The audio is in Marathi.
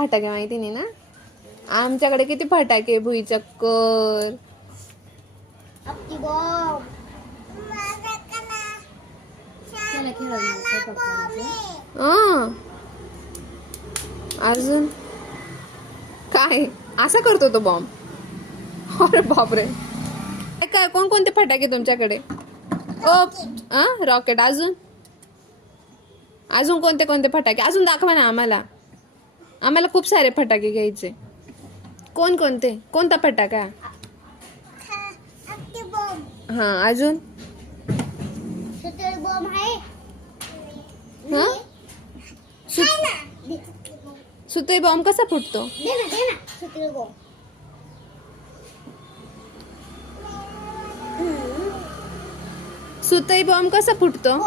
फटाके माहिती नाही ना? आमच्याकडे किती फटाके, भुई चक्कर. अजून काय असा करतो तो बॉम्ब? अरे बापरे. काय कोणकोणते फटाके तुमच्याकडे? रॉकेट. अजून कोणते कोणते फटाके? अजून दाखवा ना आम्हाला. आम्हाला खूप सारे फटाके घ्यायचे. कोणते? कोणता फटाका? हा. अजून सुतई बॉम्ब कसा फुटतो? सुतई बॉम्ब कसा फुटतो?